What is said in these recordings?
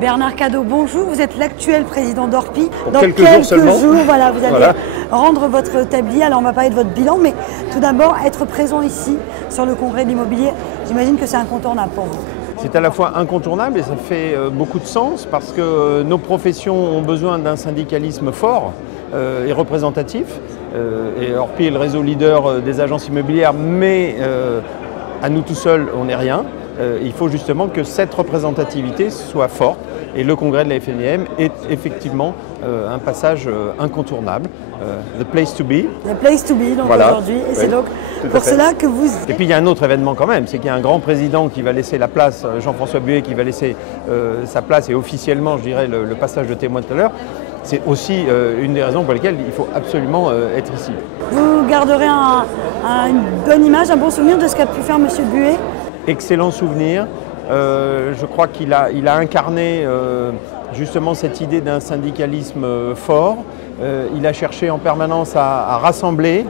Bernard Cadot, bonjour. Vous êtes l'actuel président d'Orpi. Dans quelques jours seulement. Voilà, vous allez rendre votre tablier. Alors, on va parler de votre bilan, mais tout d'abord, être présent ici sur le congrès de l'immobilier, j'imagine que c'est incontournable pour vous. C'est à la fois incontournable et ça fait beaucoup de sens parce que nos professions ont besoin d'un syndicalisme fort et représentatif. Et Orpi est le réseau leader des agences immobilières, mais à nous tout seuls, on n'est rien. Il faut justement que cette représentativité soit forte et le congrès de la FNIM est effectivement un passage incontournable. The place to be. The place to be, donc voilà. Aujourd'hui. Et c'est donc pour cela que vous... Et puis il y a un autre événement quand même, c'est qu'il y a un grand président qui va laisser la place, Jean-François Buet, qui va laisser sa place et officiellement, je dirais, le passage de témoin tout à l'heure. C'est aussi une des raisons pour lesquelles il faut absolument être ici. Vous garderez une bonne image, un bon souvenir de ce qu'a pu faire M. Buet? Excellent souvenir. Je crois qu'il a incarné justement cette idée d'un syndicalisme fort. Il a cherché en permanence à rassembler,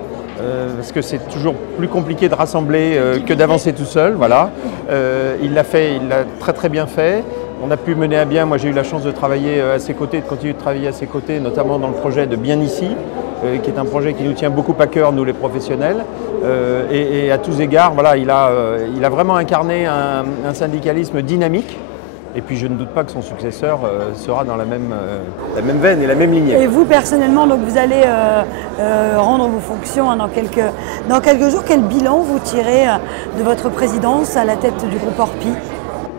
parce que c'est toujours plus compliqué de rassembler que d'avancer tout seul. Voilà. Il l'a très bien fait. On a pu mener à bien, moi j'ai eu la chance de travailler à ses côtés, de continuer de travailler à ses côtés, notamment dans le projet de Bien Ici, qui est un projet qui nous tient beaucoup à cœur, nous les professionnels. Et à tous égards, voilà, il a vraiment incarné un syndicalisme dynamique. Et puis je ne doute pas que son successeur sera dans la même veine et la même lignée. Et vous personnellement, donc vous allez rendre vos fonctions dans quelques jours. Quel bilan vous tirez de votre présidence à la tête du groupe Orpi ?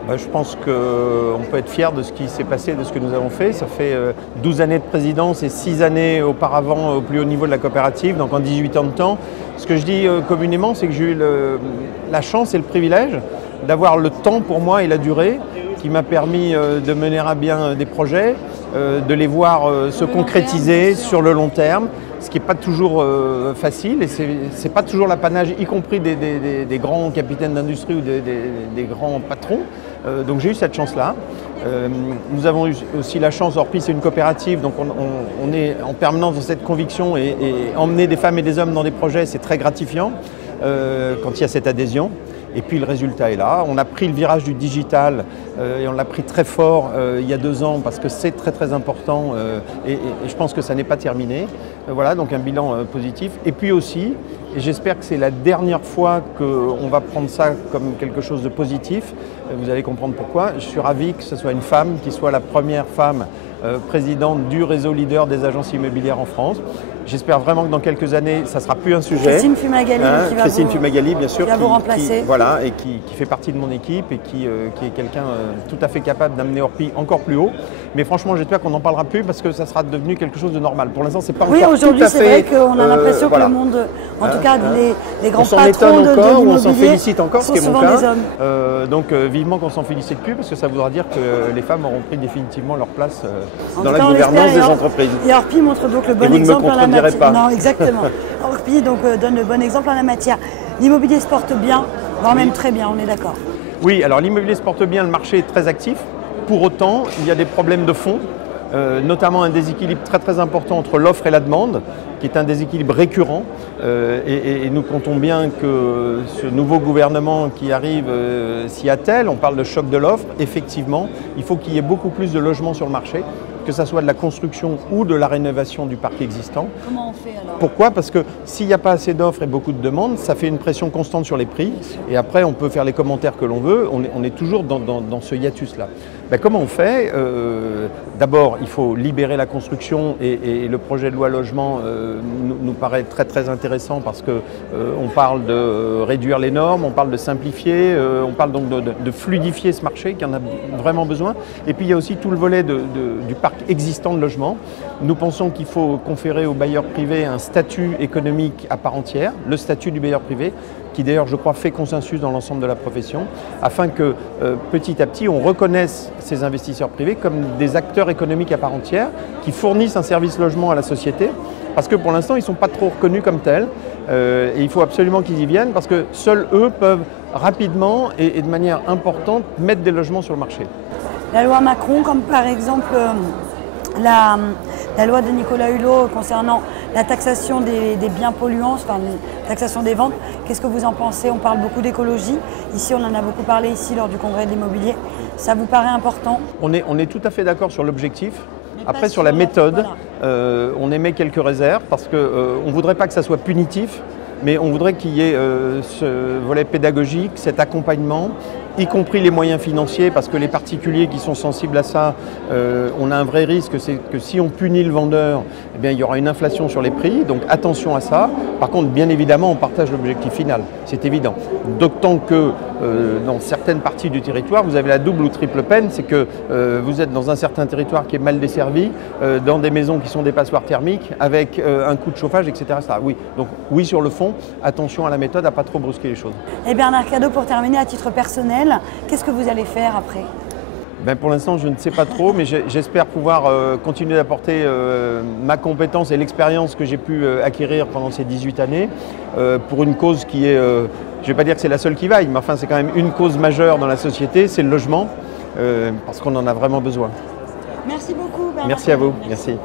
Je pense qu'on peut être fier de ce qui s'est passé, de ce que nous avons fait. Ça fait 12 années de présidence et 6 années auparavant au plus haut niveau de la coopérative, donc en 18 ans de temps. Ce que je dis communément, c'est que j'ai eu la chance et le privilège d'avoir le temps pour moi et la durée qui m'a permis de mener à bien des projets, de les voir se concrétiser sur le long terme, ce qui n'est pas toujours facile et ce n'est pas toujours l'apanage, y compris des grands capitaines d'industrie ou des grands patrons. Donc j'ai eu cette chance-là. Nous avons eu aussi la chance, Orpi c'est une coopérative, donc on est en permanence dans cette conviction et emmener des femmes et des hommes dans des projets, c'est très gratifiant quand il y a cette adhésion. Et puis le résultat est là. On a pris le virage du digital et on l'a pris très fort il y a 2 ans parce que c'est très important et je pense que ça n'est pas terminé. Voilà, donc un bilan positif. Et puis aussi, et j'espère que c'est la dernière fois qu'on va prendre ça comme quelque chose de positif, vous allez comprendre pourquoi. Je suis ravi que ce soit une femme qui soit la première femme présidente du réseau leader des agences immobilières en France. J'espère vraiment que dans quelques années, ça ne sera plus un sujet. Christine Fumagalli, bien sûr, qui va vous remplacer. Voilà, et qui fait partie de mon équipe et qui est quelqu'un tout à fait capable d'amener Orpi encore plus haut. Mais franchement, j'espère qu'on n'en parlera plus parce que ça sera devenu quelque chose de normal. Pour l'instant, c'est pas encore tout à fait... Oui, aujourd'hui, c'est vrai qu'on a l'impression que le monde, en tout cas les grands patrons de l'immobilier, on s'en félicite encore, ce qui est mon cas. Des hommes. Donc vivement qu'on s'en félicite plus parce que ça voudra dire que les femmes auront pris définitivement leur place dans la gouvernance des entreprises. Et Orpi montre donc le bon exemple en la matière. Pas. Non, exactement. Orpi donc donne le bon exemple en la matière. L'immobilier se porte bien, voire même très bien, on est d'accord. Oui, alors l'immobilier se porte bien, le marché est très actif. Pour autant, il y a des problèmes de fond, notamment un déséquilibre très important entre l'offre et la demande, qui est un déséquilibre récurrent. Et nous comptons bien que ce nouveau gouvernement qui arrive s'y attelle. On parle de choc de l'offre. Effectivement, il faut qu'il y ait beaucoup plus de logements sur le marché, que ce soit de la construction ou de la rénovation du parc existant. Comment on fait alors? Pourquoi? Parce que s'il n'y a pas assez d'offres et beaucoup de demandes, ça fait une pression constante sur les prix. Et après, on peut faire les commentaires que l'on veut. On est toujours dans ce hiatus-là. Ben, comment on fait? D'abord, il faut libérer la construction et le projet de loi logement nous paraît très intéressant parce qu'on parle de réduire les normes, on parle de simplifier, on parle donc de fluidifier ce marché qui en a vraiment besoin. Et puis il y a aussi tout le volet du parc existant de logement. Nous pensons qu'il faut conférer aux bailleurs privés un statut économique à part entière, le statut du bailleur privé, qui d'ailleurs je crois fait consensus dans l'ensemble de la profession, afin que petit à petit on reconnaisse ces investisseurs privés comme des acteurs économiques à part entière qui fournissent un service logement à la société, parce que pour l'instant ils ne sont pas trop reconnus comme tels et il faut absolument qu'ils y viennent parce que seuls eux peuvent rapidement et de manière importante mettre des logements sur le marché. La loi Macron, comme par exemple la la loi de Nicolas Hulot concernant la taxation des biens polluants, enfin la taxation des ventes. Qu'est-ce que vous en pensez? On parle beaucoup d'écologie. Ici, on en a beaucoup parlé ici lors du congrès de l'immobilier. Ça vous paraît important? On est tout à fait d'accord sur l'objectif. Après, sur la méthode, voilà. On émet quelques réserves parce qu'on ne voudrait pas que ça soit punitif, mais on voudrait qu'il y ait ce volet pédagogique, cet accompagnement, y compris les moyens financiers, parce que les particuliers qui sont sensibles à ça, on a un vrai risque, c'est que si on punit le vendeur, eh bien, il y aura une inflation sur les prix, donc attention à ça. Par contre, bien évidemment, on partage l'objectif final, c'est évident. D'autant que dans certaines parties du territoire, vous avez la double ou triple peine, c'est que vous êtes dans un certain territoire qui est mal desservi, dans des maisons qui sont des passoires thermiques, avec un coût de chauffage, etc. Oui. Donc oui, sur le fond, attention à la méthode, à ne pas trop brusquer les choses. Et Bernard Cadot, pour terminer, à titre personnel, qu'est-ce que vous allez faire après? Ben pour l'instant, je ne sais pas trop, mais j'espère pouvoir continuer d'apporter ma compétence et l'expérience que j'ai pu acquérir pendant ces 18 années pour une cause qui est, je ne vais pas dire que c'est la seule qui vaille, mais enfin c'est quand même une cause majeure dans la société, c'est le logement, parce qu'on en a vraiment besoin. Merci beaucoup Bernard. Merci à vous. Merci.